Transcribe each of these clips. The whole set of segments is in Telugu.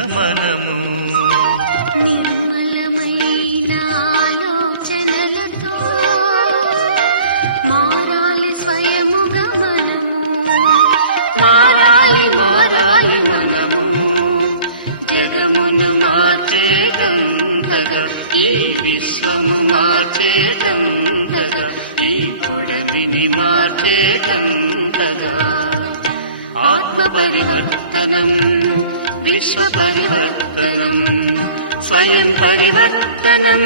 గమనము నిర్మలమైన ఆలోచనలతో మారాలి స్వయము గమనము మారాలి మారాలి మనము జగమును మార్చే గంధగా ఈ విశ్వము మార్చే గంధగా ఈ పొడవిని మార్చే గంధగా ఆత్మ పరివర్తనం విశ్వ పరివర్తనం స్వయం పరివర్తనం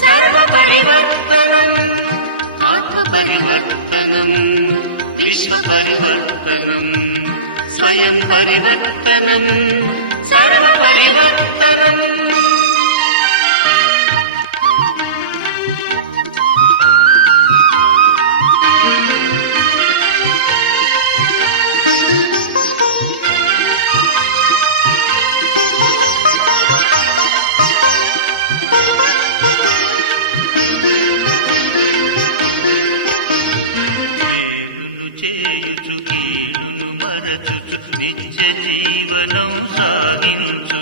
సర్వ పరివర్తనం ఆత్మ పరివర్తనం విశ్వ పరివర్తనం స్వయం పరివర్తనం సర్వ పరివర్తనం చేయుచు కీడును మరచుచు నిత్య జీవనం సాగించు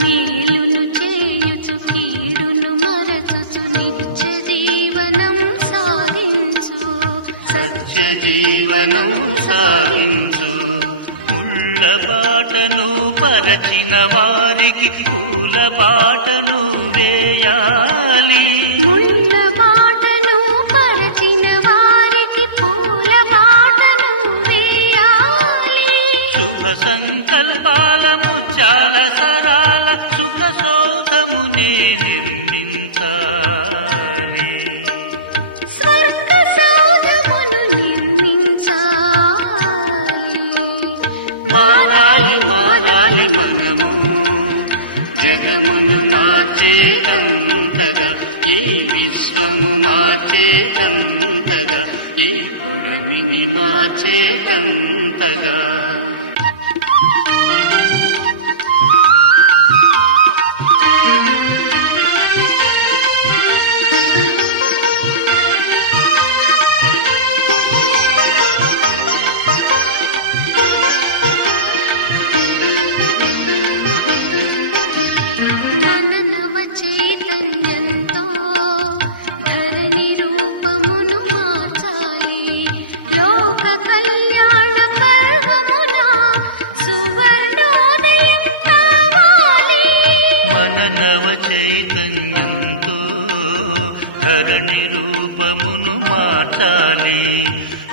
మేలును చేయుచు కీడును మరచుచు నిత్య జీవనం సాగించు సత్య జీవనం సాగించు ముళ్ళ బాటను పరచిన వారికి పూల బాటను వేయాలి ముళ్ళ బాటను పరచిన వారికి పూల బాటను వేయాలి శుభ సంకల్పాల ముత్యాల సరాల సుఖ సౌధమునే నిర్మించాలి స్వర్గ సౌధమును నిర్మించాలి మారాలి మారాలి మనము జగమును మార్చే గంధగా ఈ విశ్వము మార్చే గంధగా ఈ పొడవిని మార్చే గంధగా తననవ చైతన్యంతో ధరణి రూపమును మార్చాలి లోక కళ్యాణ పర్వమున సువర్ణోదయం కావాలి మననవ చైతన్యంతో ధరణి రూపమును మార్చాలి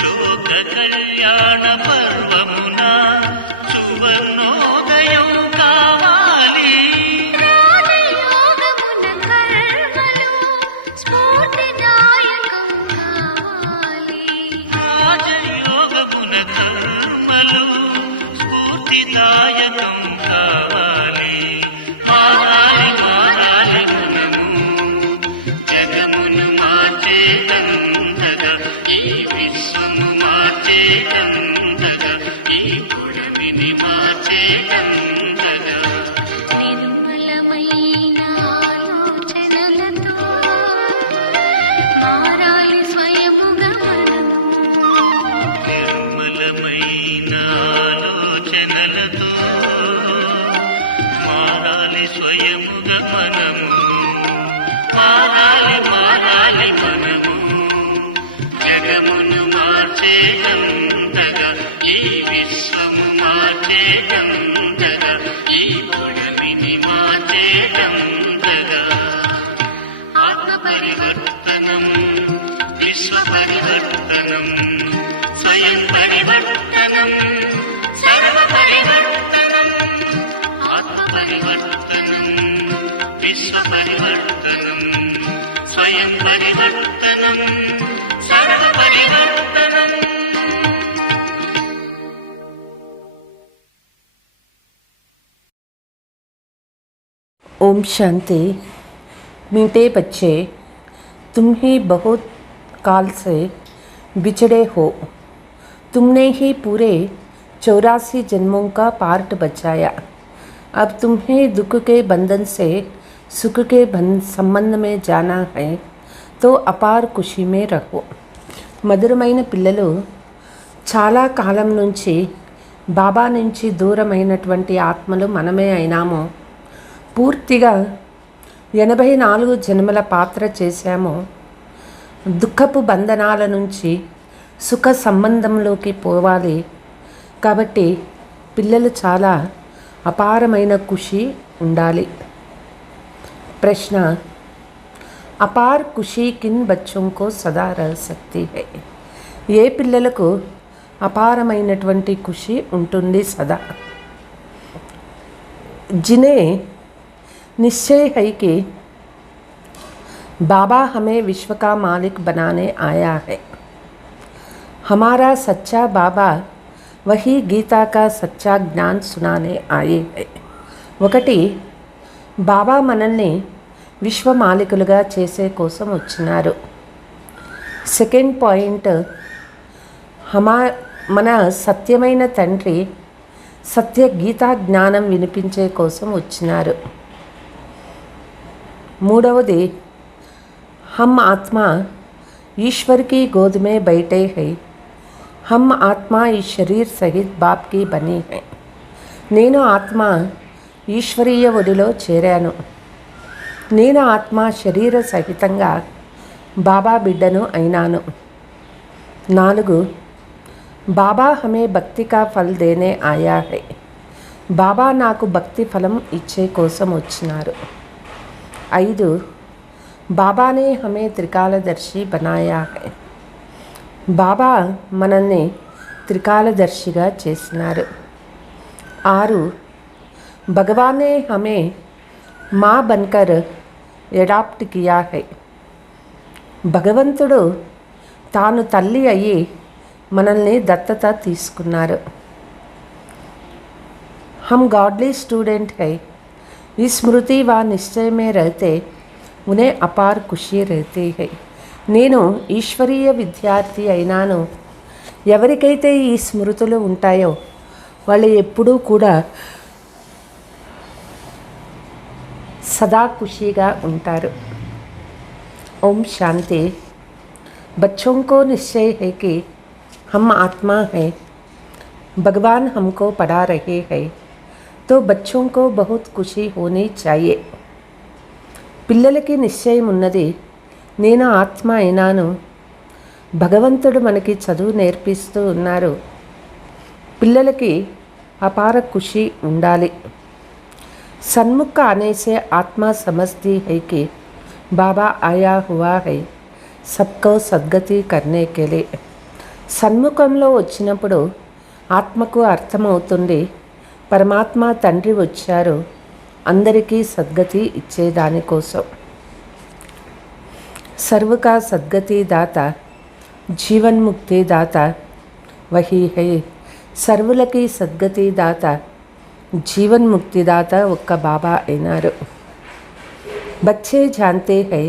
లోక కళ్యాణ పర్వమున సువర్ణోదయం కావాలి రాజయోగమున కర్మలు స్ఫూర్తిదాయకం కావాలి రాజయోగమున కర్మలు స్ఫూర్తిదాయకం కావాలి మారాలి మారాలి మనము జగమును మార్చే గంధగా ఈ విశ్వము మార్చే గంధగా ఈ పొడవిని మార్చే గంధగా నిర్మలమైన ఆలోచనలతో మారాలి స్వయముగా మనము నిర్మలమైన ఆలోచనలతో మారాలి స్వయముగా మనము మారాలి మారాలి మనము జగమును మార్చే గంధగా ఈ విశ్వము మార్చే గంధగా ఈ పొడవిని మార్చే గంధగా ఆత్మ పరివర్తనం విశ్వ పరివర్తనం స్వయం పరివర్తనం సర్వ పరివర్తనం ఆత్మ పరివర్తనం విశ్వ పరివర్తనం స్వయం పరివర్తనం సర్వ పరివర్తనం ओम शांति। मीठे बच्चे, तुम्हें बहुत काल से बिछड़े हो। तुमने ही पूरे 84 जन्मों का पार्ट बचाया। अब तुम्हें दुख के बंधन से सुख के संबंध में जाना है, तो अपार खुशी में रहो। మధురమైన పిల్లలు, చాలా కాలం నుంచి బాబా నుంచి దూరమైనటువంటి ఆత్మలు మనమే అయినామో, పూర్తిగా 84 జన్మల పాత్ర చేశామో, దుఃఖపు బంధనాల నుంచి సుఖ సంబంధంలోకి పోవాలి. కాబట్టి పిల్లలు చాలా అపారమైన ఖుషి ఉండాలి. ప్రశ్న: అపార్ ఖుషి కిన్ బచ్చోं को సదా రह सकती है? ఏ పిల్లలకు అపారమైనటువంటి ఖుషి ఉంటుంది సదా? जिन्हें निश्चय है कि बाबा हमें विश्व का मालिक बनाने आया है. हमारा सच्चा बाबा वही गीता का सच्चा ज्ञान सुनाने आए हैं. ఒకటి, బాబా మనల్ని విశ్వ మాలికులుగా చేసే కోసం వచ్చినారు. సెకండ్ పాయింట్, మన సత్యమైన తండ్రి సత్య గీతా జ్ఞానం వినిపించే కోసం వచ్చినారు. మూడవది, हम आत्मा ईश्वर की गोद में बैठे हैं. हम आत्मा इस शरीर सहित बाप की बनी है. నేను ఆత్మ ఈశ్వరీయ ఒడిలో చేరాను. నేను ఆత్మ శరీర సహితంగా బాబా బిడ్డను అయినాను. 4, బాబా హమే భక్తి కా ఫల్ దేనే ఆయా హై. బాబా నాకు భక్తి ఫలం ఇచ్చే కోసం వచ్చినారు. 5, బాబా నే హమే త్రికాలదర్శి బనాయా హై. బాబా మనల్ని త్రికాలదర్శిగా చేసినారు. 6, భగవాన్ నే హమే మా బన్కర్ ఎడాప్ట్ కియా హై. భగవంతుడు తాను తల్లి అయ్యి మనల్ని దత్తత తీసుకున్నారు. हम गॉडली स्टूडेंट है. इस स्मृति व निश्चय में रहते उन्हें अपार खुशी रहती है. నేను ఈశ్వరీయ విద్యార్థి అయినాను. ఎవరికైతే ఈ స్మృతులు ఉంటాయో వాళ్ళు ఎప్పుడూ కూడా సదా ఖుషీగా ఉంటారు. ఓం శాంతి. बच्चों को निश्चय है कि हम आत्मा हैं. भगवान हमको पढ़ा रहे हैं तो बच्चों को बहुत खुशी होनी चाहिए. పిల్లలకి నిశ్చయం ఉన్నది, నేను ఆత్మ అయినాను, భగవంతుడు మనకి చదువు నేర్పిస్తూ ఉన్నారు. పిల్లలకి అపార ఖుషి ఉండాలి. సన్ముఖ అనేసే ఆత్మ సమజ్తీ है कि బాబా ఆయా హువా है सबको సద్గతి करने के लिए. సన్ముఖంలో వచ్చినప్పుడు ఆత్మకు అర్థమవుతుంది, పరమాత్మ తండ్రి వచ్చారు అందరికీ సద్గతి ఇచ్చేదానికోసం. సర్వకా సద్గతి దాత జీవన్ముక్తి దాత వహీ హై. సర్వులకి సద్గతి దాత జీవన్ముక్తి దాత ఒక్క బాబా అయినారు. బచ్చే జాన్తే హై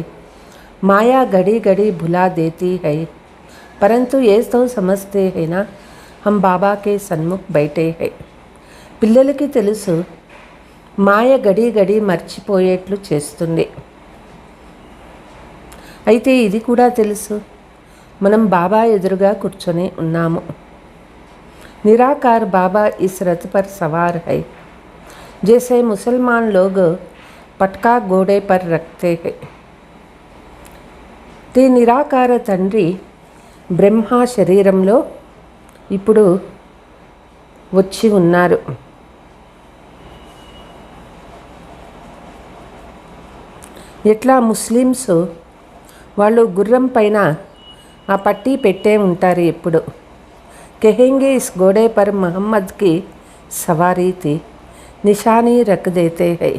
माया घड़ी घड़ी भुला देती है परंतु ये तो समझते हैं ना हम बाबा के सन्मुख बैठे हैं. పిల్లలకి తెలుసు మాయ గడి గడి మర్చిపోయేట్లు చేస్తుంది. అయితే ఇది కూడా తెలుసు మనం బాబా ఎదురుగా కూర్చొని ఉన్నాము. నిరాకార్ బాబా इस रथ पर सवार है. जैसे मुसलमान लोग पटका घोड़े पर रखते हैं. ते నిరాకార తండ్రి బ్రహ్మ శరీరంలో ఇప్పుడు వచ్చి ఉన్నారు. ఎట్లా ముస్లిమ్స్ వాళ్ళు గుర్రం పైన ఆ పట్టీ పెట్టే ఉంటారు ఎప్పుడు. కహెంగే ఇస్ గోడే పర్ మహమ్మద్కి సవారీ థీ నిషానీ రఖ్ దేతే హై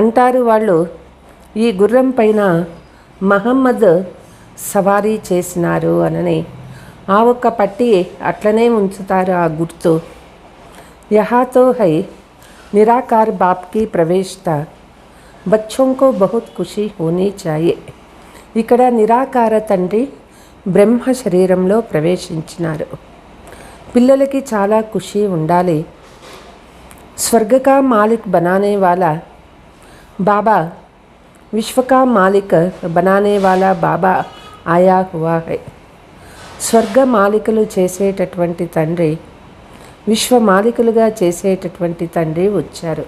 అంటారు. వాళ్ళు ఈ గుర్రం పైన మహమ్మద్ సవారీ చేసినారు అనని ఆ ఒక్క పట్టి అట్లనే ఉంచుతారు ఆ గుర్తు. యహాతో హై నిరాకార్ బాప్ కి ప్రవేశత బచ్చోं को बहुत खुशी होनी चाहिए. ఇక్కడ నిరాకార తండ్రి బ్రహ్మ శరీరంలో ప్రవేశించినారు. పిల్లలకి చాలా ఖుషి ఉండాలి. స్వర్గ కా మాలిక్ బనానే వాలా బాబా विश्व का मालिक बनाने वाला बाबा आया हुआ है. స్వర్గ మాలికలు చేసేటటువంటి తండ్రి విశ్వమాలికలుగా చేసేటటువంటి తండ్రి వచ్చారు.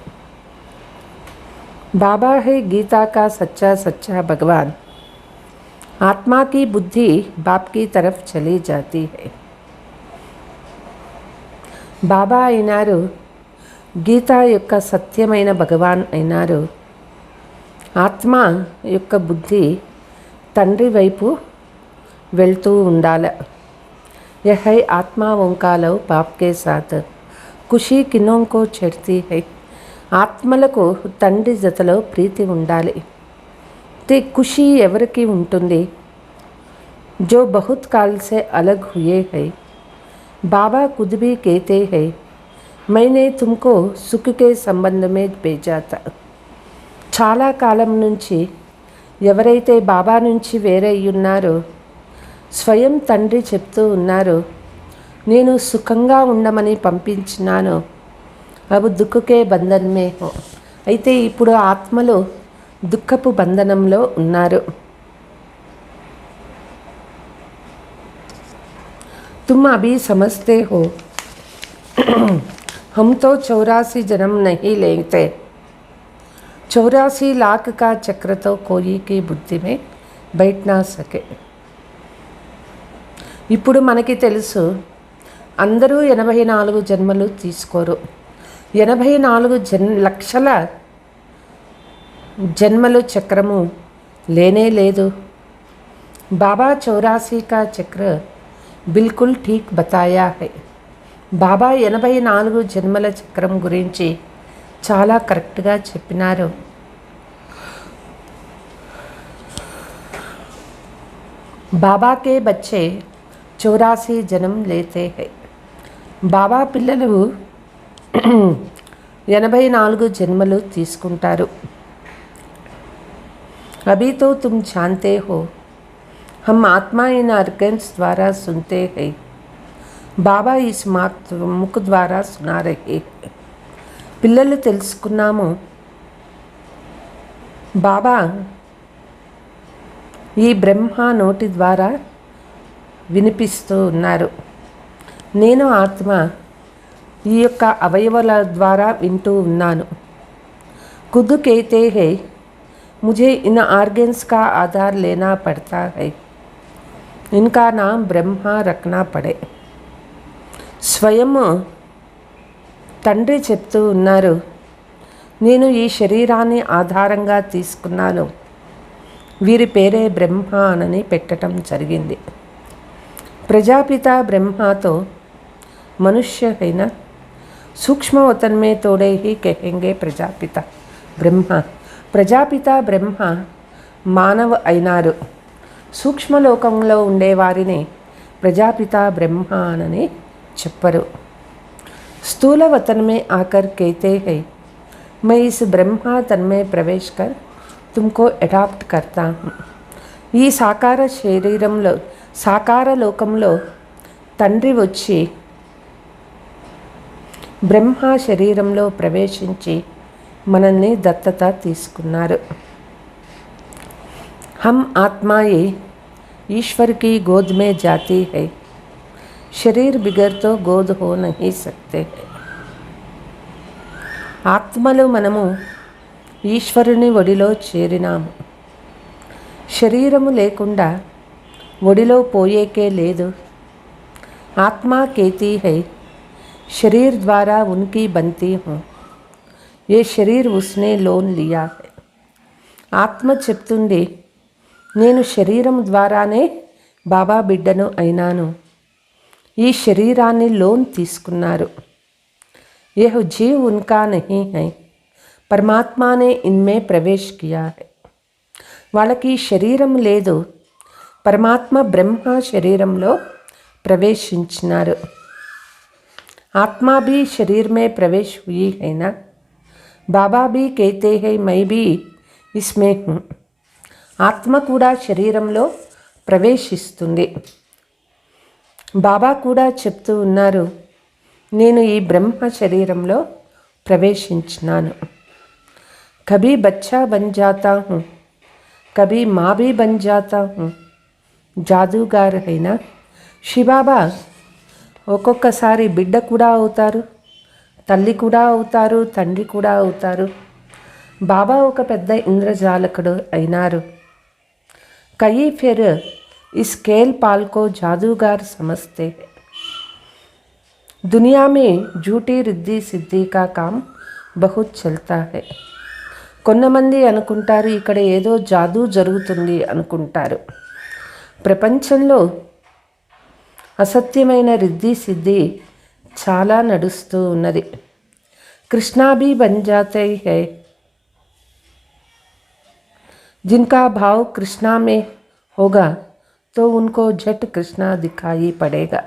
బాబా హై గీతా కా సచ్చా సచ్చా భగవాన్. ఆత్మా की बुद्धि बाप की तरफ चली जाती है. బాబా అయినారు గీత యొక్క సత్యమైన భగవాన్ అయినారు. ఆత్మ యొక్క బుద్ధి తండ్రి వైపు వెళ్తూ ఉండాలి. यह है आत्मा ओंकालो बाप के साथ ఖుషీ కిన్నోं को छेड़ती है. ఆత్మలకు తండ్రి జతలో ప్రీతి ఉండాలి. ते ఖుషీ ఎవరికి ఉంటుంది? जो बहुत काल से अलग हुए हैं. बाबा खुद भी कहते हैं मैंने तुमको सुख के संबंध में भेजा था. చాలా కాలం నుంచి ఎవరైతే బాబా నుంచి వేరై ఉన్నారో స్వయం తండ్రి చెప్తూ ఉన్నారు, నేను సుఖంగా ఉండమని పంపించినాను. అబు దుఃఖకే బంధనమే హో. అయితే ఇప్పుడు ఆత్మలు దుఃఖపు బంధనంలో ఉన్నారు. तुम अभी समझते हो हम तो 84 जन्म नहीं लेते. 84 लाख का चक्र तो कोई की बुद्धि में बैठ ना सके. ఇప్పుడు మనకి తెలుసు అందరూ 84 జన్మలు తీసుకోరు. 84 లక్షల జన్మలు చక్రము లేనే లేదు. బాబా 84 का चक्र బిల్కుల్ ఠీక్ బతాయా హై. బాబా 84 జన్మల చక్రం గురించి చాలా కరెక్ట్గా చెప్పినారు. బాబాకే బచ్చే 84 జన్మ లేతే హై. బాబా పిల్లలు 84 జన్మలు తీసుకుంటారు. అభీ తో తుమ్ జాన్తే హో हम आत्मा इन आर्गन्स द्वारा सुनते हैं. బాబా ఈ ముఖ ద్వారా సునా రహే. పిల్లలు తెలుసుకున్నాము బాబా ఈ బ్రహ్మ నోటి ద్వారా వినిపిస్తూ ఉన్నారు. నేను ఆత్మ ఈ యొక్క అవయవాల ద్వారా వింటూ ఉన్నాను. खुद कहते हैं मुझे इन ऑर्गन्स का आधार लेना पड़ता है. इनका नाम ब्रह्मा रखना पड़े. స్వయం తండ్రి చెప్తూ ఉన్నారు, నేను ఈ శరీరాన్ని ఆధారంగా తీసుకున్నాను. వీరి పేరే బ్రహ్మ అని పెట్టడం జరిగింది. ప్రజాపిత బ్రహ్మతో మనుష్య అయిన సూక్ష్మ వతన్ మే తోడే హీ కహెంగే ప్రజాపిత బ్రహ్మ. ప్రజాపిత బ్రహ్మ మానవ అయినారు. సూక్ష్మలోకంలో ఉండేవారిని ప్రజాపిత బ్రహ్మ అని చెప్పరు. స్థూల వతన్ మే ఆకర్ कहते हैं मैं इस ब्रह्मा तन में प्रवेश कर तुमको अडॉप्ट करता हूँ. ఈ సాకార శరీరంలో సాకార లోకంలో తండ్రి వచ్చి బ్రహ్మ శరీరంలో ప్రవేశించి మనల్ని దత్తత తీసుకున్నారు. हम आत्माएं ईश्वर की गोद में जाती है. शरीर बिगड़ तो गोद हो नहीं सकते. ఆత్మలు మనము ఈశ్వరుని ఒడిలో చేరినాము. శరీరము లేకుండా ఒడిలో పోయేకే లేదు. ఆత్మ कहती है शरीर द्वारा उनकी बनती हूँ. ये शरीर उसने लोन लिया है. ఆత్మ చెప్తుంది, నేను శరీరం ద్వారానే బాబా బిడ్డను అయినాను. ఈ శరీరాన్ని లోన్ తీసుకున్నారు. यह जीव उनका नहीं है, परमात्मा ने इनमें प्रवेश किया है. వాళ్ళకి శరీరం లేదు, పరమాత్మ బ్రహ్మ శరీరంలో ప్రవేశించినారు. आत्मा भी शरीर में प्रवेश हुई है ना. बाबा भी कहते हैं मैं भी इसमें हूँ. ఆత్మ కూడా శరీరంలో ప్రవేశిస్తుంది. బాబా కూడా చెప్తూ ఉన్నారు, నేను ఈ బ్రహ్మ శరీరంలో ప్రవేశించినాను. కభీ బచ్చా బన్ జాతా హూ, కభీ మా భీ బన్ జాతా హూ. జాదూగారు అయినా శివబాబా ఒక్కొక్కసారి బిడ్డ కూడా అవుతారు, తల్లి కూడా అవుతారు, తండ్రి కూడా అవుతారు. బాబా ఒక పెద్ద ఇంద్రజాలకుడు అయినారు. కయి ఫిర్ ఇస్ खेल पाल को जादूगर समझते हैं. दुनिया में झूठी रिद्धि सिद्धि का काम बहुत चलता है. కొంతమంది అనుకుంటారు ఇక్కడ ఏదో జాదూ జరుగుతుంది అనుకుంటారు. ప్రపంచంలో అసత్యమైన రిద్ధి సిద్ధి చాలా నడుస్తూ ఉన్నది. कृष्णा भी बन जाते हैं. जिनका भाव कृष्णा में होगा तो उनको झट कृष्णा दिखाई पड़ेगा.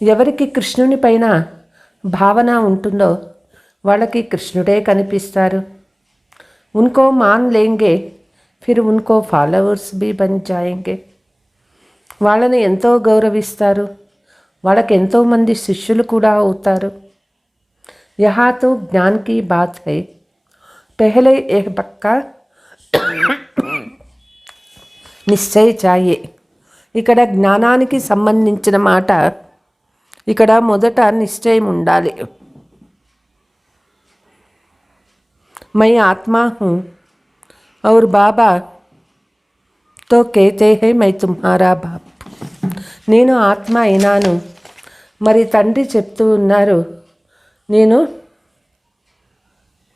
ఎవరికి కృష్ణుని పైన భావన ఉంటుందో వాళ్ళకి కృష్ణుడే కనిపిస్తారు. उनको मान लेंगे फिर उनको फॉलोअर्स भी बन जाएंगे. వాళ్ళని ఎంతో గౌరవిస్తారు, వాళ్ళకి ఎంతోమంది శిష్యులు కూడా అవుతారు. यहाँ तो ज्ञान की बात है. पहले एक पक्का నిశ్చయ చాయే. ఇక్కడ జ్ఞానానికి సంబంధించిన మాట. ఇక్కడ మొదట నిశ్చయం ఉండాలి. मैं आत्मा हूँ और बाबा तो कहते हैं मैं तुम्हारा बाप. నేను ఆత్మ అయినాను, మరి తండ్రి చెప్తూ ఉన్నారు నేను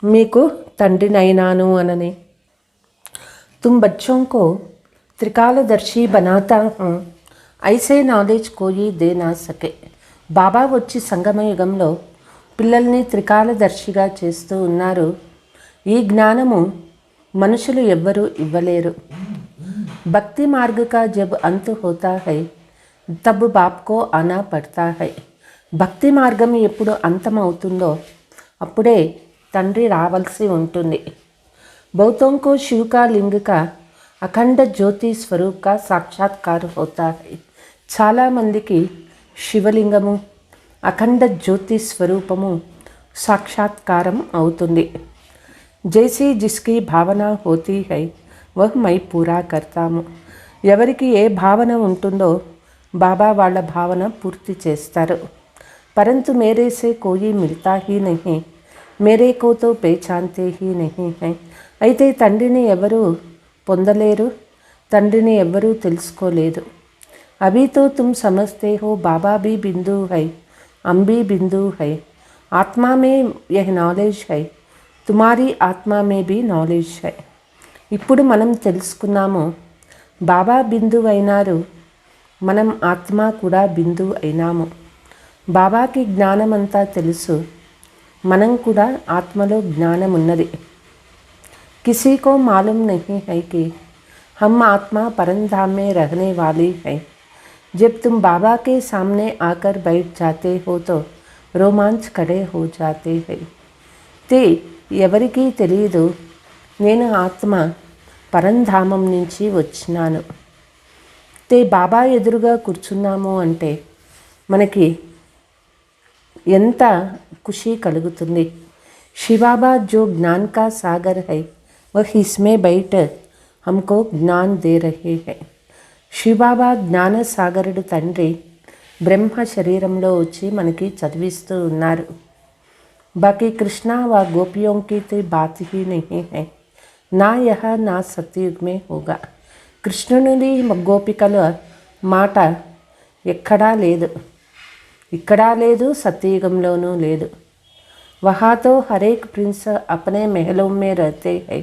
మీకు తండ్రినైనాను అనని. तुम बच्चों को त्रिकालदर्शी बनाता हूँ, ऐसे నాలెడ్జ్ कोई दे ना सके. బాబా వచ్చి సంగమయుగంలో పిల్లల్ని త్రికాలదర్శిగా చేస్తూ ఉన్నారు. ఈ జ్ఞానము మనుషులు ఎవ్వరూ ఇవ్వలేరు. భక్తి మార్గ కా జబ్ అంత్ హోతా హై తబ్ బాప్ కో ఆనా పడతా హై. భక్తి మార్గం ఎప్పుడు అంతమవుతుందో అప్పుడే తండ్రి రావాల్సి ఉంటుంది. बहुतों को शिव का लिंग का అఖండ జ్యోతి స్వరూప్ కా సాక్షాత్కార హోతా హై. చాలామందికి శివలింగము అఖండ జ్యోతి స్వరూపము సాక్షాత్కారం అవుతుంది. జైసి జిస్కి భావన హోతీ హై వహ్ మై పూరా కర్తాము. ఎవరికి ఏ భావన ఉంటుందో బాబా వాళ్ళ భావన పూర్తి చేస్తారు. పరంతు మేరే సే కోయి మిల్తా హీ నహీ, మేరే కో తో పేచాంతే హీ నహీ హై. అయితే తండ్రిని ఎవరు పొందలేరు, తండ్రిని ఎవ్వరూ తెలుసుకోలేదు. అభీ తో తుమ్ సమజ్తే హో బాబా భీ బిందు హై, हम भी बिंदु है. आत्मा में यह नॉलेज है, తుమారీ ఆత్మా మే బీ నాలెడ్జ్ హై. ఇప్పుడు మనం తెలుసుకున్నాము బాబా బిందువు అయినారు, మనం ఆత్మ కూడా బిందువు అయినాము. బాబాకి జ్ఞానం అంతా తెలుసు, మనం కూడా ఆత్మలో జ్ఞానం ఉన్నది. किसी को मालूम नहीं है कि हम आत्मा परमधाम में रहने वाली है. जब तुम बाबा के सामने आकर बैठ जाते हो तो रोमांच खड़े हो जाते हैं. ते ఎవరికీ తెలియదు నేను ఆత్మ పరంధామం నుంచి వచ్చినాను. తే బాబా ఎదురుగా కూర్చున్నాము అంటే మనకి ఎంత ఖుషి కలుగుతుంది. శివబాబా జో జ్ఞాన్ కా సాగర్ హై वह इसमें बैठ हमको జ్ఞాన్ దే రహే హై. శివబాబా జ్ఞాన సాగరుడు తండ్రి బ్రహ్మ శరీరంలో వచ్చి మనకి చదివిస్తూ ఉన్నారు. బాకీ కృష్ణ వ గోపియోं की तो बात ही नहीं है, నా యహ నా సత్యుగ్ మే హోగా. కృష్ణుని గోపికల మాట ఎక్కడా లేదు, ఇక్కడా లేదు, సత్యయుగంలోనూ లేదు. वहाँ तो हर एक प्रिंस अपने महलों में रहते हैं.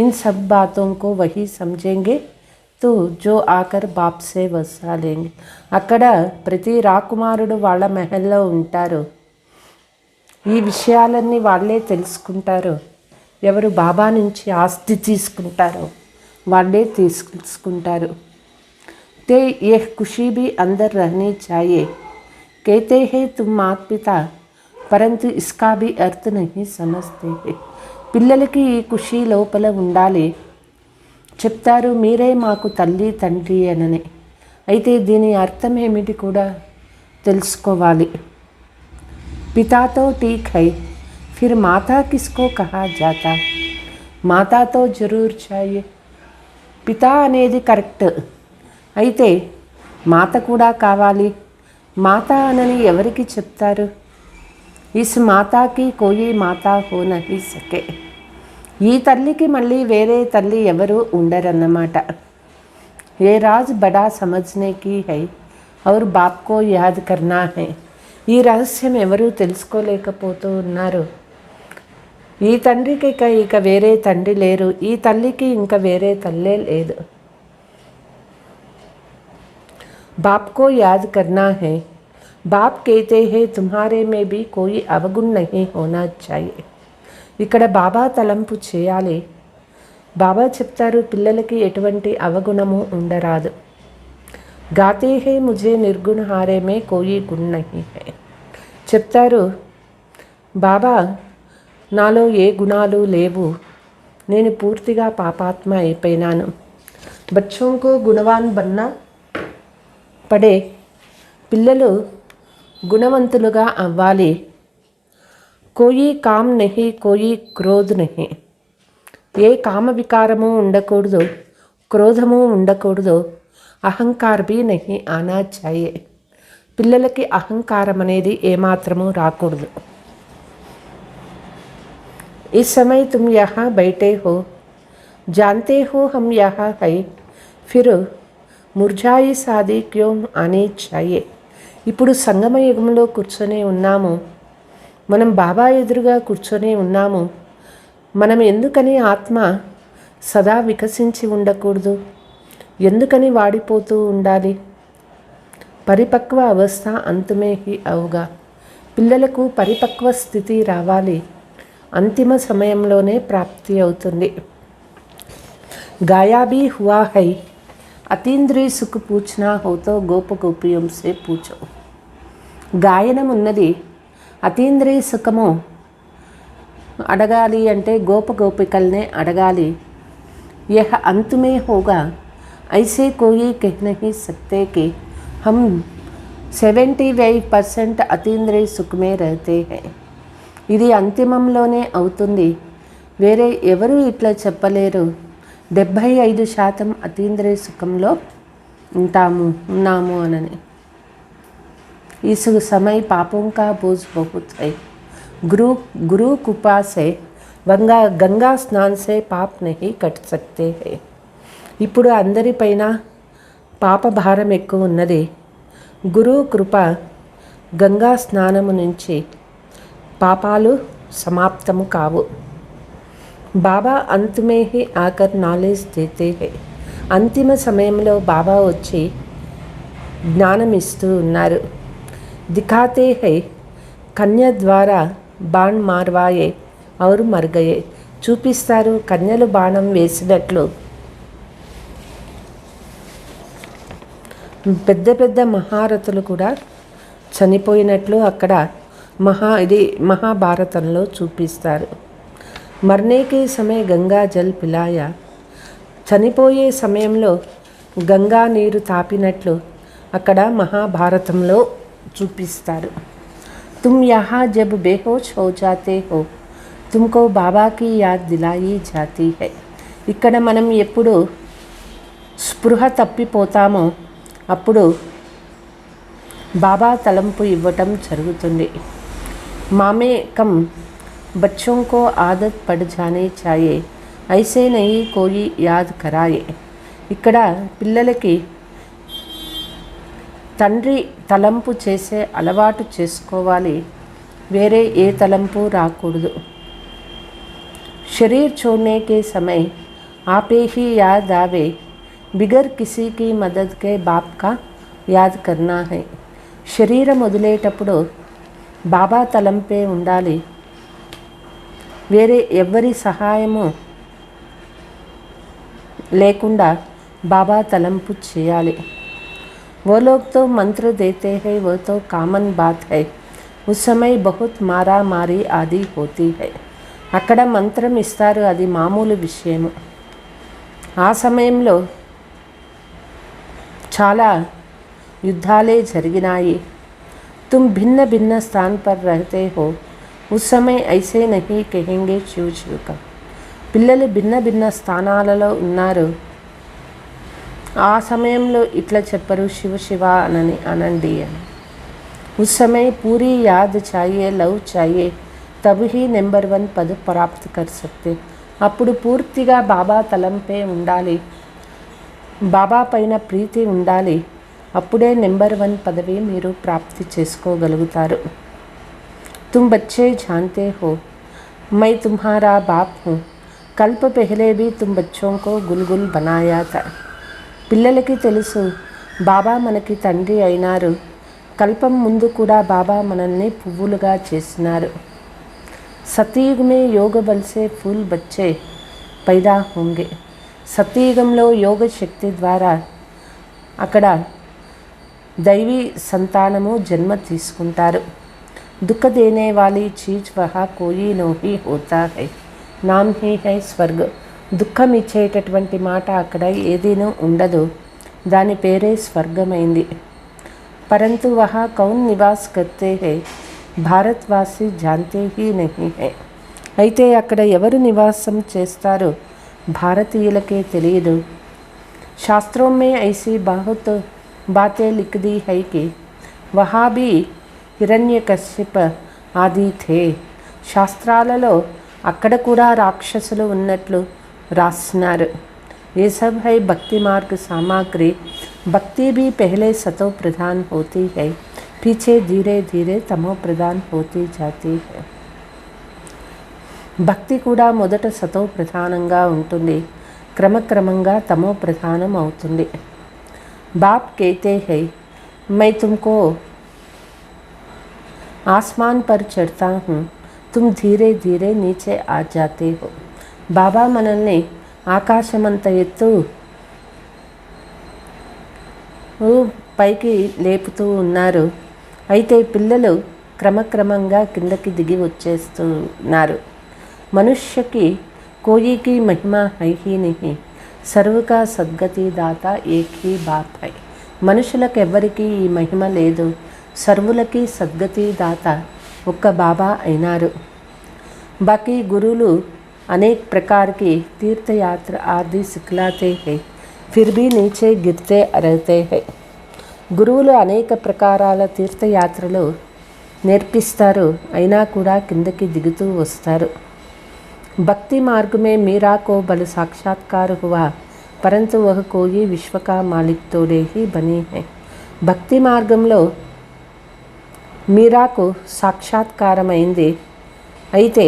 इन सब बातों को वही समझेंगे तो जो आकर बाप से वसा लेंगे. అక్కడ ప్రతి రాకుమారుడు వాళ్ళ మహల్లో ఉంటారు. ఈ విషయాలన్నీ వాళ్ళే తెలుసుకుంటారు. ఎవరు బాబా నుంచి ఆస్తి తీసుకుంటారో వాళ్ళే తీసుకుంటారు. ते यह खुशी भी अंदर रहनी चाहिए. कहते हैं तुम माता पिता పరంతు ఇస్కా భీ అర్థ నహీ సమజ్తే. పిల్లలకి ఈ ఖుషి లోపల ఉండాలి. చెప్తారు మీరే మాకు తల్లి తండ్రి అనని. అయితే దీని అర్థం ఏమిటి కూడా తెలుసుకోవాలి. పితాతో ఠీక్ హై, ఫిర్ మాతా కిస్కో కహా జాతా. మాతాతో జరూర్ చాయే. పితా అనేది కరెక్ట్, అయితే మాత కూడా కావాలి. మాతా అనని ఎవరికి చెప్తారు? ఇస్ మాతాకి కోయి మాతా హో నహీ సకే. ఈ తల్లికి మళ్ళీ వేరే తల్లి ఎవరు ఉండరన్నమాట. ఏ రాజ్ బడా సమజ్నే కీ హై ఔర్ బాప్ కో యాద్ కర్నా హై. ఈ రహస్యం ఎవరూ తెలుసుకోలేకపోతూ ఉన్నారు. ఈ తండ్రికి ఇక వేరే తండ్రి లేరు, ఈ తల్లికి ఇంకా వేరే తల్లే లేదు. बाप को याद करना है. बाप कहते हैं तुम्हारे में भी कोई अवगुण नहीं होना चाहिए. ఇక్కడ బాబా తలంపు చేయాలి. బాబా చెప్తారు పిల్లలకి ఎటువంటి అవగుణము ఉండరాదు. గాతే హే ముझे నిర్గుణ హారే మే కోయి గుణ నహీ హై. చెప్తారు బాబా నాలో ఏ గుణాలు లేవు, నేను పూర్తిగా పాపాత్మ అయిపోయినాను. బచ్చోं को గుణవాన్ బన్నా పడే. పిల్లలు గుణవంతులుగా అవ్వాలి. కోయి కామ్ నహీ కోయి క్రోధ్ నహీ. ఏ కామ వికారము ఉండకూడదు, క్రోధము ఉండకూడదు. అహంకార్ భీ నహీ ఆనా చాయే. పిల్లలకి అహంకారం అనేది ఏమాత్రము రాకూడదు. इस समय तुम यहाँ बैठे हो, जानते हो हम यहाँ है, फिर ముర్జాయి సాది క్యో ఆనే చాయే. ఇప్పుడు సంగమ యుగంలో కూర్చొని ఉన్నాము, మనం బాబా ఎదురుగా కూర్చొని ఉన్నాము. మనం ఎందుకని ఆత్మ సదా వికసించి ఉండకూడదు, ఎందుకని వాడిపోతూ ఉండాలి? పరిపక్వ అవస్థ అంతమే హి అవుగా. పిల్లలకు పరిపక్వ స్థితి రావాలి, అంతిమ సమయంలోనే ప్రాప్తి అవుతుంది. గాయాబీ హువా హై. అతీంద్రియ సుఖ పూछना हो तो గోప గోపియం సే పూచో. గాయనం ఉన్నది, అతీంద్రియ సుఖము అడగాలి అంటే గోప గోపికల్నే అడగాలి. యహ అంత్ మే హోగా ఐసే కోయి కహ్ నహీ సక్తే కి హమ్ 75% అతీంద్రియ సుఖ్ మే రహతే హై. ఇది అంతిమంలోనే అవుతుంది, వేరే ఎవరు ఇట్లా చెప్పలేరు. 75% అతీంద్రియ సుఖంలో ఉన్నాము అనని. इस समय पापों का बोझ बहुत है. गुरु कृपा से गंगा स्नान से पाप नहीं कट सकते हैं. ఇప్పుడు అందరిపైన పాప భారం ఎక్కువ ఉన్నది. గురు కృప గంగా స్నానము నుంచి పాపాలు సమాప్తము కావు. బాబా अंत में ही आकर नॉलेज देते हैं. అంతిమ సమయంలో బాబా వచ్చి జ్ఞానం ఇస్తూ ఉన్నారు. దిఖాతే హై కన్య ద్వారా బాణ్ మార్వాయే ఔర్ మర్ గయే. చూపిస్తారు కన్యలు బాణం వేసినట్లు. పెద్ద పెద్ద మహారథులు కూడా చనిపోయినట్లు అక్కడ మహాభారతంలో చూపిస్తారు. మర్నేకే సమయ గంగా జల్ పిలాయా. చనిపోయే సమయంలో గంగా నీరు తాపినట్లు అక్కడ మహాభారతంలో చూపిస్తారు. తుమ్ యహా జబ్ బేహోష్ హో జాతే హో తుమ్కో బాబా కి యాద్ దిలాయి జాతీ హై. ఇక్కడ మనం ఎప్పుడు స్పృహ తప్పిపోతామో అప్పుడు బాబా తలంపు ఇవ్వటం జరుగుతుంది. మామే కమ్ बच्चों को आदत पड़ जाने चाहिए, ऐसे नहीं कोई याद कराए. ఇక్కడ పిల్లలకి తండ్రి తలంపు చేసే అలవాటు చేసుకోవాలి, వేరే ఏ తలంపు రాకూడదు. शरीर छोड़ने के समय आपे ही याद आवे, बिगर किसी की मदद के बाप का याद करना है. శరీరం వదిలేటప్పుడు బాబా తలంపే ఉండాలి, వేరే ఎవరి సహాయము లేకుండా బాబా తలంపు చేయాలి. वो लोग तो मंत्र देते हैं, वो तो कामन बात है. उस समय बहुत मारा मारी आदि होती है. అక్కడ మంత్రం ఇస్తారు, అది మామూలు విషయము. ఆ సమయంలో చాలా యుద్ధాలే జరిగినాయి. तुम भिन्न भिन्न स्थान पर रहते हो, उस समय ऐसे नहीं कहेंगे शिव शिव का. పిల్లలు భిన్న భిన్న స్థానాలలో ఉన్నారు, ఆ సమయంలో ఇట్లా చెప్పరు శివ శివ అనండి అని. उस समय पूरी याद चाहिए, లవ్ चाहिए, तब ही నెంబర్ 1 పद प्राप्त कर सकते. అప్పుడు పూర్తిగా బాబా తలంపే ఉండాలి, బాబా పైన ప్రీతి ఉండాలి. అప్పుడే నెంబర్ 1 పదవి మీరు ప్రాప్తి చేసుకోగలుగుతారు. तुम बच्चे जानते हो मैं तुम्हारा बाप हूँ. कल्प पहले भी तुम बच्चों को गुलगुल बनाया था. పిల్లలకి తెలుసు బాబా మనకి తండ్రి అయినారు. కల్పం ముందు కూడా బాబా మనల్ని పువ్వులుగా చేసినారు. సతయుగ మే యోగ బల్ సే ఫూల్ బచ్చే పైదా హోంగే. సతయుగంలో యోగ శక్తి ద్వారా అక్కడ దైవీ సంతానము జన్మ తీసుకుంటారు. दुख देने वाली चीज़ वहाँ कोई नहीं होता है, नाम ही है स्वर्ग. దుఃఖం ఇచ్చేటటువంటి మాట అక్కడ ఏదీనూ ఉండదు, దాని పేరే స్వర్గమైంది. परंतु वहाँ कौन निवास करते हैं భారతవాసి जानते ही नहीं है. అయితే అక్కడ ఎవరు నివాసం చేస్తారో భారతీయులకే తెలియదు. शास्त्रों में ऐसी बहुत बातें लिख दी है कि वहाँ भी హిరణ్యకశ్యప ఆది థే. శాస్త్రాలలో అక్కడ కూడా రాక్షసులు ఉన్నట్లు రాస్తున్నారు. ये सब है भक्ति मार्ग सामग्री. भक्ति भी पहले सतो प्रधान होती है, पीछे धीरे धीरे तमो प्रधान होती जाती है. భక్తి కూడా మొదట సతో ప్రధానంగా ఉంటుంది, క్రమక్రమంగా తమో ప్రధానం అవుతుంది. బాప్ कहते हैं मैं तुमको आसमान पर चढ़ता हूँ, तुम धीरे धीरे नीचे आ जाते हो. బాబా మనల్ని ఆకాశమంత ఎత్తు పైకి లేపుతూ ఉన్నారు. అయితే పిల్లలు క్రమక్రమంగా కిందకి దిగి వచ్చేస్తున్నారు. మనుష్యకి కోయికి మహిమ హై హీ నహీ, సర్వకా సద్గతి దాత ఏక్ హీ బాప్ హై. మనుషులకు ఎవ్వరికీ ఈ మహిమ లేదు, సర్వులకి సద్గతి దాత ఒక్క బాబా అయినారు. बाकी गुरुలు अनेक प्रकार की तीर्थ यात्रा आदि सिखलाते हैं, फिर भी नीचे गिरते रहते हैं. గురువులు అనేక ప్రకారాల తీర్థయాత్రలు నేర్పిస్తారు, అయినా కూడా కిందకి దిగుతూ వస్తారు. భక్తి मार्ग में मीरा को बल साक्षात्कार हुआ, परंतु वह कोई विश्व का मालिक तोड़े ही बनी है. భక్తి మార్గంలో మీరాకు సాక్షాత్కారమైంది, అయితే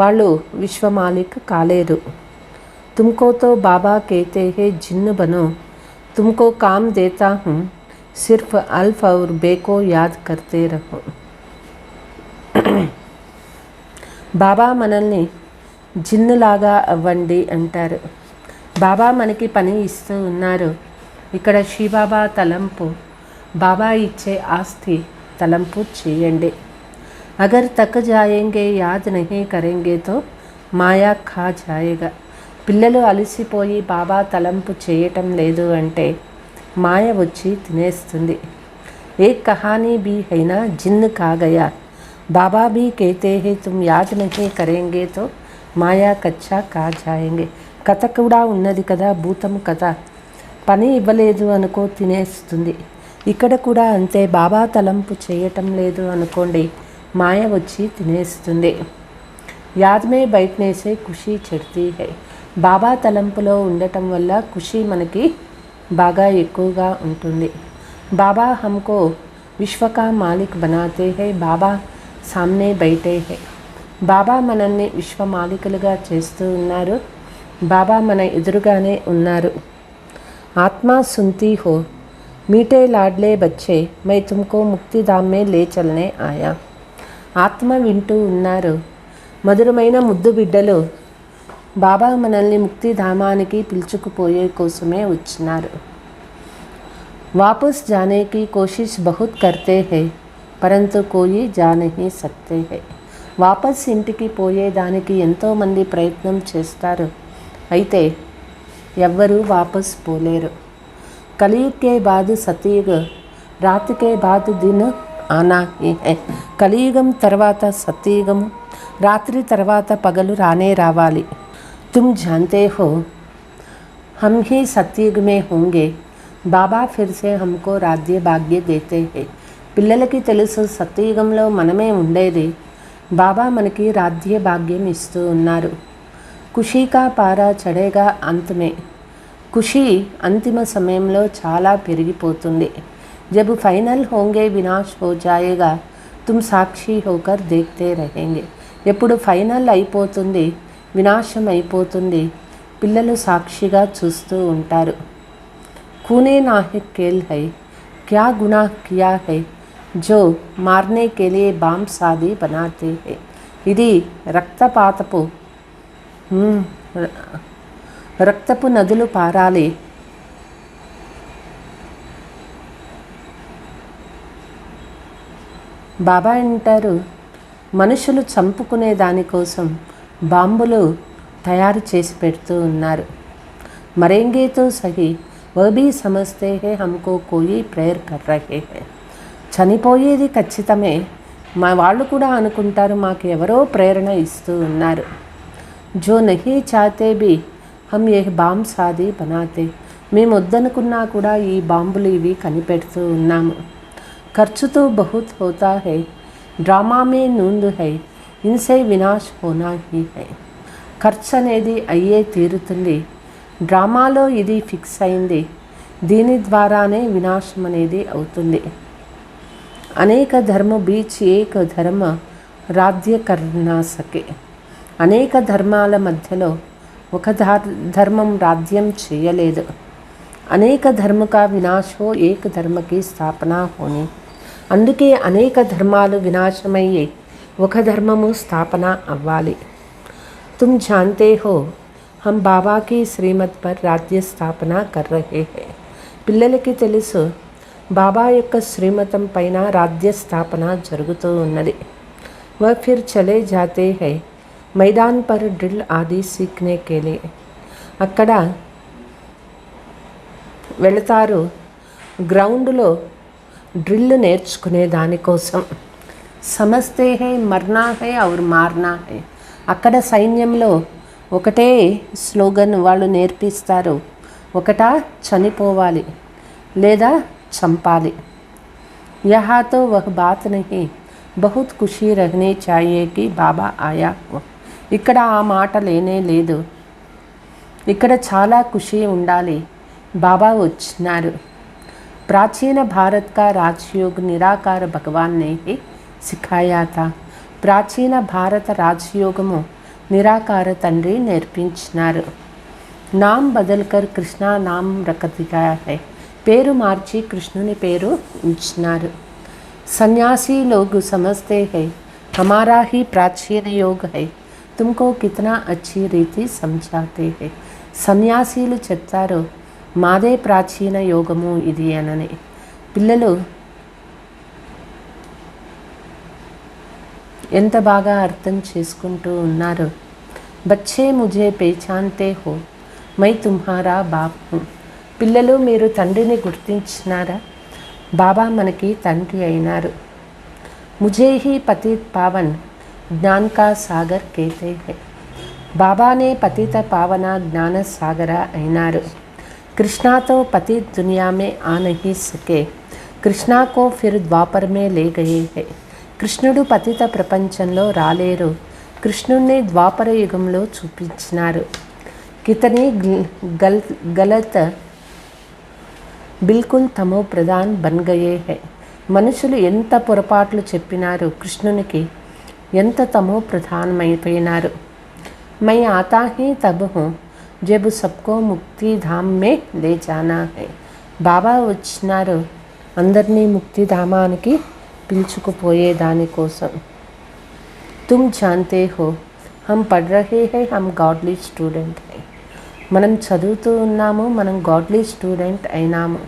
వాళ్ళు విశ్వమాలిక్ కాలేరు. तुमको तो बाबा कहते हैं जिन्न बनो, तुमको काम देता हूँ, सिर्फ अल्फ और बे को याद करते रहो. బాబా మనల్ని జిన్నులాగా అవ్వండి అంటారు. బాబా మనకి పని ఇస్తూ ఉన్నారు. ఇక్కడ శ్రీబాబా తలంపు, బాబా ఇచ్చే ఆస్తి తలంపు చేయండి. అగర్ తక్ జాయేంగే యాద్ నహీ కరేంగే తో మాయా ఖా జాయేగా. పిల్లలు అలసిపోయి బాబా తలంపు చేయటం లేదు అంటే మాయ వచ్చి తినేస్తుంది. ఏ కహానీ బీ హైనా జిన్ కాగయా. బాబా బీ कहते हैं तुम याद नहीं करेंगे तो మాయా కచ్చా కా జాయేంగే. కథ కూడా ఉన్నది కదా, భూతం కథ. పని ఇవ్వలేదు అనుకో తినేస్తుంది. ఇక్కడ కూడా అంతే, బాబా తలంపు చేయటం లేదు అనుకోండి, మాయ వచ్చి తినేస్తుంది. యాద్ మే బైఠనే సే ఖుషీ చढ़ती है. బాబా తలంపులో ఉండటం వల్ల ఖుషీ మనకి బాగా ఎక్కువగా ఉంటుంది. బాబా హమ్కో విశ్వ కా మాలిక్ బనాతే హై, బాబా సామ్నే బైఠే హై. బాబా మనల్ని విశ్వ మాలికులుగా చేస్తూ ఉన్నారు. బాబా మన ఎదురుగానే ఉన్నారు. ఆత్మా సున్ती हो मीठे लाडले बच्चे, मैं तुमको ముక్తిధామ్ మే లే చల్నే ఆయా. ఆత్మ వింటూ ఉన్నారు. మధురమైన ముద్దు బిడ్డలు, బాబా మనల్ని ముక్తిధామానికి పిలుచుకుపోయే కోసమే వచ్చినారు. వాపస్ జానే కి కోషిష్ బహుత్ కర్తే హై, పరంతు కోయి జా నహీ సక్తే హై. వాపస్ ఇంటికి పోయేదానికి ఎంతోమంది ప్రయత్నం చేస్తారు, అయితే ఎవ్వరూ వాపస్ పోలేరు. కలియుగ్ కే బాద్ సతయుగ్, రాత్ కే బాద్ దిన్ ఆనా హీ హై. కలియుగం తర్వాత సతయుగం, రాత్రి తర్వాత పగలు రానే రావాలి. तुम जानते हो हम ही सतयुग में होंगे. बाबा फिर से हमको राज्य भाग्य देते हैं. పిల్లలకి తెలుసు సత్యయుగంలో మనమే ఉండేది. బాబా మనకి రాధ్య భాగ్యం ఇస్తూ ఉన్నారు. ఖుషీ కా పారా చడేగా అంతమే. ఖుషీ అంతిమ సమయంలో చాలా పెరిగిపోతుంది. జబ్ ఫైనల్ హోంగే వినాష్ హో జాయేగా తుమ్ సాక్షి హోకర్ దేఖ్తే రహేంగే. ఎప్పుడు ఫైనల్ అయిపోతుంది, వినాశం అయిపోతుంది, పిల్లలు సాక్షిగా చూస్తూ ఉంటారు. కూనే నాహిక్ కేల్ హై, క్యా గునాహ్ కియా హై జో మార్నే కే లియే బాంబ్ సాది బనాతే హై. ఇది రక్తపు నదులు పారాలి. బాబా అంటారు, మనుషులు చంపుకునే దానికోసం బాంబులు తయారు చేసి పెడుతూ ఉన్నారు. మరేంగే తో సహీ వో భీ సమజ్తే హై హమ్కో కోయి ప్రేర్ కర్ రహే హై. చనిపోయేది ఖచ్చితమే, మా వాళ్ళు కూడా అనుకుంటారు మాకు ఎవరో ప్రేరణ ఇస్తూ ఉన్నారు. జో నహీ చాతే భీ హమ్ ఏ బాంబ్ సాది బనాతే. మేము వద్దనుకున్నా కూడా ఈ బాంబులు ఇవి కనిపెడుతూ ఉన్నాము. ఖర్చుతో బహుత్ హోతా హై, డ్రామా మే నూంద్ హై, ఇన్సే వినాష్ హోనా హీ హై. ఖర్చు అనేది అయ్యే తీరుతుంది. డ్రామాలో ఇది ఫిక్స్ అయింది. దీని ద్వారానే వినాశం అనేది అవుతుంది. అనేక ధర్మ బీచ్ ఏక ధర్మ రాధ్య కర్నా సకే. అనేక ధర్మాల మధ్యలో ఒక ధర్మం రాజ్యం చేయలేదు. అనేక ధర్మ కా వినాశ్ హో ఏక ధర్మకి స్థాపన హోని. అందుకే అనేక ధర్మాలు వినాశమయ్యే ఒక ధర్మము స్థాపన అవ్వాలి. తుమ్ జాన్తే హో హమ్ బాబాకి శ్రీమత్ పర్ రాజ్య స్థాపన కర్ రహే హై. పిల్లలకి తెలుసు బాబా యొక్క శ్రీమతం పైన రాజ్య స్థాపన జరుగుతూ ఉన్నది. వह फिर चले जाते हैं मैदान पर ड्रिल आदि सीखने के लिए. అక్కడ వెళతారు గ్రౌండ్లో డ్రిల్ నేర్చుకునే దానికోసం. సమస్తే హై మర్నా హై ఔర్ మార్నా హై. అక్కడ సైన్యంలో ఒకటే స్లోగన్ వాళ్ళు నేర్పిస్తారు, ఒకటా చనిపోవాలి లేదా చంపాలి. యహా తో వహ్ బాత్ నహీ బహుత్ ఖుషీ రహనే చాహియే కి బాబా ఆయా. ఇక్కడ ఆ మాట లేనే లేదు. ఇక్కడ చాలా ఖుషీ ఉండాలి, బాబా వచ్చినారు. ప్రాచీన భారత్ కా రాజయోగ్ నిరాకార భగవాన్ నే హీ సిఖాయా థా. ప్రాచీన భారత రాజయోగము నిరాకార తండ్రి నేర్పించినారు. నామ్ బదల్కర్ కృష్ణ నామ్ రఖ దియా హై. పేరు మార్చి కృష్ణుని పేరు ఉంచినారు. సన్యాసి లోగ్ సమజ్తే హై హమారా హీ ప్రాచీన యోగ్ హై తుమ్కో కితనా అచ్చి రీతి సమझाते హై. సన్యాసీలు చెప్తారు మాదే ప్రాచీన యోగము ఇది అనని. పిల్లలు ఎంత బాగా అర్థం చేసుకుంటూ ఉన్నారు. బచ్చే ముझे పహచాన్తే హో మై తుమ్హారా బాప్ హూ. పిల్లలు మీరు తండ్రిని గుర్తించినారా? బాబా మనకి తండ్రి అయినారు. ముझे హీ పతిత్ పావన్ జ్ఞాన్ కా సాగర్ కేతే హై. బాబానే పతిత పావన జ్ఞాన సాగర అయినారు. కృష్ణతో పతిత్ దునియా మే ఆ నహీ సకే. కృష్ణా కో ఫిర్ ద్వాపర్ మే లే గయే హై. కృష్ణుడు పతిత ప్రపంచంలో రాలేరు, కృష్ణుణ్ణి ద్వాపర యుగంలో చూపించినారు. కితనీ గలత్ బిల్కుల్ తమో ప్రధాన్ బన్ గయే హై. మనుషులు ఎంత పొరపాట్లు చెప్పినారు, కృష్ణునికి ఎంత తమో ప్రధానమైపోయినారు. మై ఆతా హీ తబ్ హూ జబ్ సబ్కో ముక్తి ధామ్ మే లే జానా హై. బాబా వచ్చినారు అందరినీ ముక్తిధామానికి పిలుచుకుపోయే దానికోసం. తుమ్ జాన్తే హో హమ్ పఢ్ రహే హై హమ్ గాడ్లీ స్టూడెంట్ హై. మనం చదువుతూ ఉన్నాము, మనం గాడ్లీ స్టూడెంట్ అయినాము.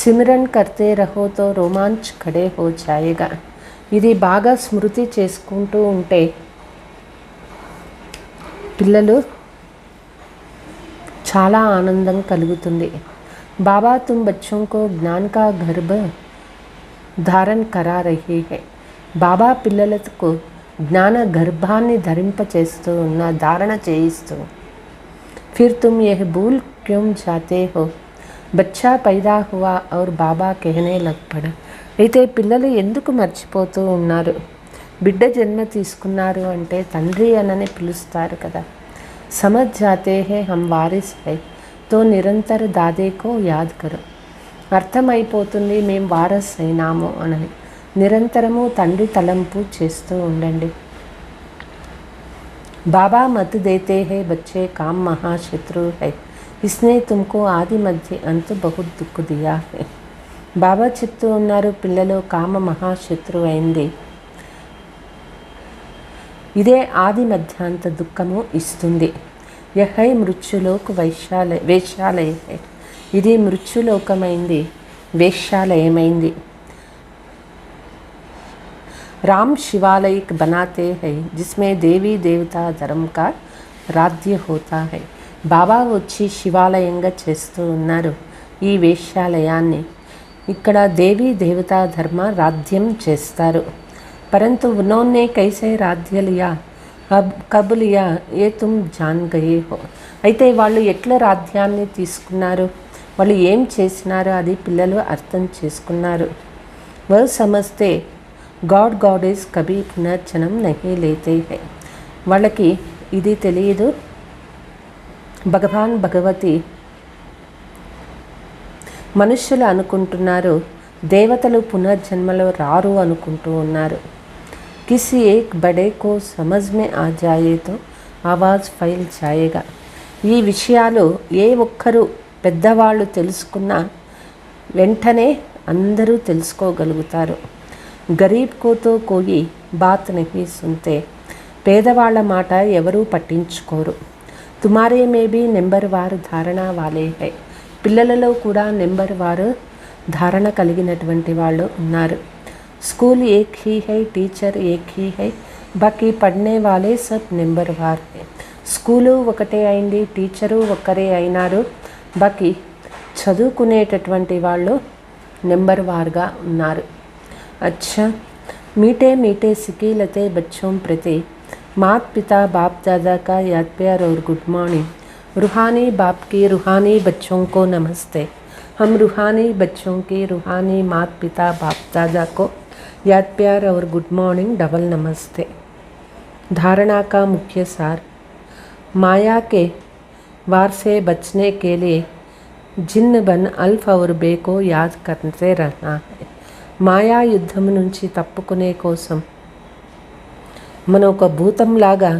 సిమరన్ కర్తే రహో తో రోమాంచ్ ఖడే హో జాయేగా. ఇది బాగా స్మృతి చేసుకుంటూ ఉంటే పిల్లలు చాలా ఆనందం కలుగుతుంది. బాబా తుమ్ బచ్చోं को ज्ञान का गर्भ धारण करा रही है. బాబా పిల్లలకు జ్ఞాన గర్భాన్ని ధరింపచేస్తూ ఉన్న ధారణ చేయిస్తూ. फिर तुम यह भूल क्यों जाते हो बच्चा पैदा हुआ और बाबा कहने लग पड़ा. అయితే పిల్లలు ఎందుకు మర్చిపోతూ ఉన్నారు? బిడ్డ జన్మ తీసుకున్నారు అంటే తండ్రి అనని పిలుస్తారు కదా. సమझ जाते हैं हम वारिस है तो నిరంతర దాదేకో యాద్ కరో. అర్థమైపోతుంది మేము వారస్ అయినాము అని. నిరంతరము తండ్రి తలంపు చేస్తూ ఉండండి. బాబా మత్ దేతే హై బచ్చే కామ్ మహాశత్రు హై, ఇస్నే తుమ్కో ఆది మధ్య అంతు బహుత్ దుఃఖ దియా హై. బాబా చెప్తూ ఉన్నారు, పిల్లలు కామ మహాశత్రు అయింది, ఇదే ఆది మధ్యాంత దుఃఖము ఇస్తుంది. యహై మృత్యులోక వేశ్యాలయ హై, ఇది మృత్యులోకమైంది, వేశ్యాలయమైంది. राम शिवालय बनाते हैं जिसमें देवी देवता धर्म का राज्य होता है. బాబా వచ్చి శివాలయంగా చేస్తూ ఉన్నారు ఈ వేశ్యాలయాన్ని. ఇక్కడ దేవీ దేవతా ధర్మ రాజ్యం చేస్తారు. परंतु उन्होंने कैसे राज्य लिया अब कब लिया ये तुम जान गए हो. అయితే వాళ్ళు ఎట్లా రాజ్యాన్ని తీసుకున్నారు, వాళ్ళు ఏం చేసినారో అది పిల్లలు అర్థం చేసుకున్నారు. వह समझते గాడ్ గాడెస్ కభీ పునర్జనం నహీ లేతే హై. వాళ్ళకి ఇది తెలియదు, భగవాన్ భగవతి మనుష్యులు అనుకుంటున్నారు, దేవతలు పునర్జన్మలో రారు అనుకుంటూ ఉన్నారు. కిసి ఏక్ బడే కో సమజ్ మే ఆ జాయే తో ఆవాజ్ ఫైల్ జాయేగా. ఈ విషయాలు ఏ ఒక్కరు పెద్దవాళ్ళు తెలుసుకున్నా వెంటనే అందరూ తెలుసుకోగలుగుతారు. గరీబ్ కోతో కోయి బాత్ నహీ సున్తే. పేదవాళ్ల మాట ఎవరూ పట్టించుకోరు. తుమారే మేబీ నెంబర్ వారు ధారణ వాలే హై. పిల్లలలో కూడా నెంబర్ వారు ధారణ కలిగినటువంటి వాళ్ళు ఉన్నారు. స్కూల్ ఏక్ హీ హై, టీచర్ ఏక్ హీ హై, బాకీ పడ్నే వాలే సబ్ నెంబర్ వార్ హై. స్కూలు ఒకటే అయింది, టీచరు ఒక్కరే అయినారు, బాకీ చదువుకునేటటువంటి వాళ్ళు నెంబర్ వార్గా ఉన్నారు. अच्छा, मीठे मीठे सिकीलते बच्चों प्रति मात पिता बाप दादा का याद प्यार और गुड मॉर्निंग. रूहानी बाप की रूहानी बच्चों को नमस्ते. हम रूहानी बच्चों की रूहानी मात पिता बाप दादा को याद प्यार और गुड मॉर्निंग डबल नमस्ते. धारणा का मुख्य सार, माया के वार से बचने के लिए जिन्न बन अल्फ और बे को याद करते रहना है. మాయా యుద్ధం నుంచి తప్పుకునే కోసం మనం ఒక భూతంలాగా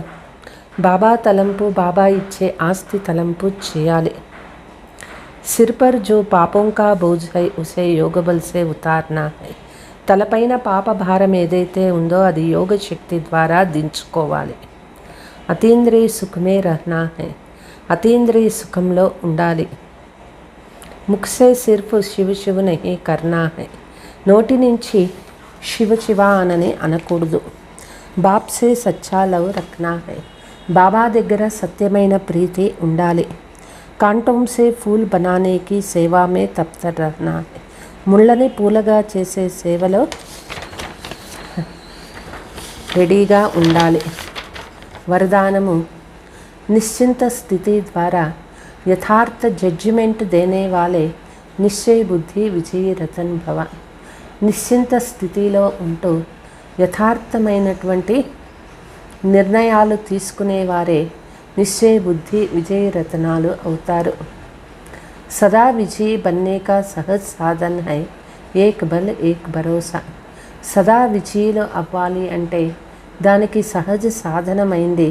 బాబా తలంపు, బాబా ఇచ్చే ఆస్తి తలంపు చేయాలి. సిర్ పర్ జో పాపం కా బోझ है उसे योग बल से उतारना है. తలపైన పాప భారం ఏదైతే ఉందో అది యోగ శక్తి ద్వారా దించుకోవాలి. అతీంద్రియ సుఖమే రహనా है, అతీంద్రియ సుఖంలో ఉండాలి. ముఖ్ సే సిర్ఫ్ శివ శివ నహీ కర్నా है, నోటి నుంచి శివ శివ అనని అనకూడదు. బాప్సే సచ్చా లవ్ రఖనా హై, బాబా దగ్గర సత్యమైన ప్రీతి ఉండాలి. కాంటోంసే ఫూల్ బనానేకి సేవా మే తప్తర్ రహనా హై, ముళ్ళని పూలగా చేసే సేవలో రెడీగా ఉండాలి. వరదానము, నిశ్చింత స్థితి ద్వారా యథార్థ జడ్జిమెంట్ దేనే వాలే నిశ్చయ బుద్ధి విజయీ రతన్ భవ. నిశ్చింత స్థితిలో ఉంటూ యథార్థమైనటువంటి నిర్ణయాలు తీసుకునేవారే నిశ్చయ బుద్ధి విజయ రతనాలు అవుతారు. సదా విజయీ బన్నే కా సహజ్ సాధన్ హై ఏక్ బల్ ఏక్ భరోసా. సదా విజయీలు అవ్వాలి అంటే దానికి సహజ సాధనమైంది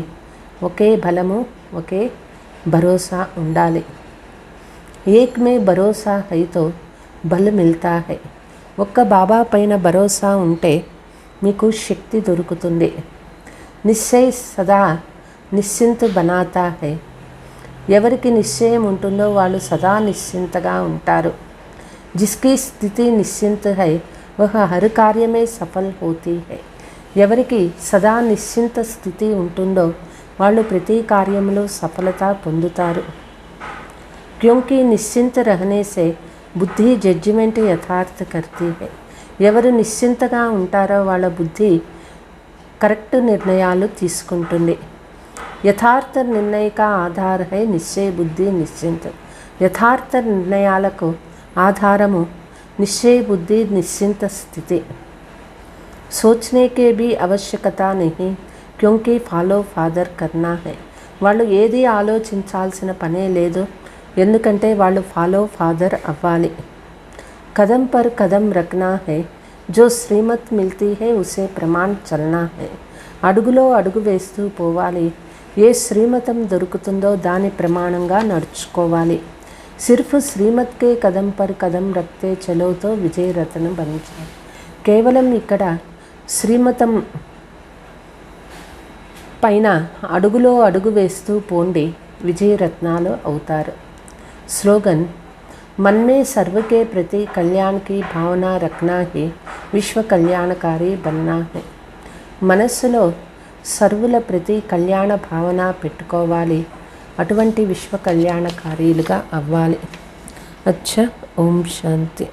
ఒకే బలము, ఒకే భరోసా ఉండాలి. ఏక్ మే భరోసా హైతో బల్ మిల్తా హై. ఒక్క బాబా పైన భరోసా ఉంటే మీకు శక్తి దొరుకుతుంది. నిశ్చయ సదా నిశ్చింత బనాతా హై. ఎవరికి నిశ్చయం ఉంటుందో వాళ్ళు సదా నిశ్చింతగా ఉంటారు. జిస్కి స్థితి నిశ్చింత హై వహ హర్ కార్యమే సఫల్ హోతీ హై. ఎవరికి సదా నిశ్చింత స్థితి ఉంటుందో వాళ్ళు ప్రతి కార్యంలో సఫలత పొందుతారు. క్యోంకి నిశ్చింత రహనే సే బుద్ధి జడ్జిమెంట్ యథార్థ కర్తీ హై. ఎవరు నిశ్చింతగా ఉంటారో వాళ్ళ బుద్ధి కరెక్ట్ నిర్ణయాలు తీసుకుంటుంది. యథార్థ నిర్ణయ కా ఆధార హై నిశ్చయ బుద్ధి నిశ్చింత. యథార్థ నిర్ణయాలకు ఆధారము निश्चय बुद्धि निश्चिंत स्थिति। सोचने के भी आवश्यकता नहीं, क्योंकि ఫాలో ఫాదర్ కర్నా హై. వాళ్ళు ఏది ఆలోచించాల్సిన పనే లేదు, ఎందుకంటే వాళ్ళు ఫాలో ఫాదర్ అవ్వాలి. కదం పర్ కదం రఖనా హై, జో శ్రీమత్ మిల్తీ హై ఉసే ప్రమాణ్ చల్నా హై. అడుగులో అడుగు వేస్తూ పోవాలి, ఏ శ్రీమతం దొరుకుతుందో దాని ప్రమాణంగా నడుచుకోవాలి. సిర్ఫ్ శ్రీమత్ కే కదం పర్ కదం రఖతే చలోతో విజయ రత్న బనించాలి. కేవలం ఇక్కడ శ్రీమతం పైన అడుగులో అడుగు వేస్తూ పోండి, విజయరత్నాలు అవుతారు. స్లోగన్: मन में सर्व के प्रति कल्याण की भावना रखना ही విశ్వ కళ్యాణకారి బన్నా है. మనస్సులో సర్వుల ప్రతి కళ్యాణ భావన పెట్టుకోవాలి, అటువంటి విశ్వ కళ్యాణకారీలుగా అవ్వాలి. అచ్చా, ఓం శాంతి.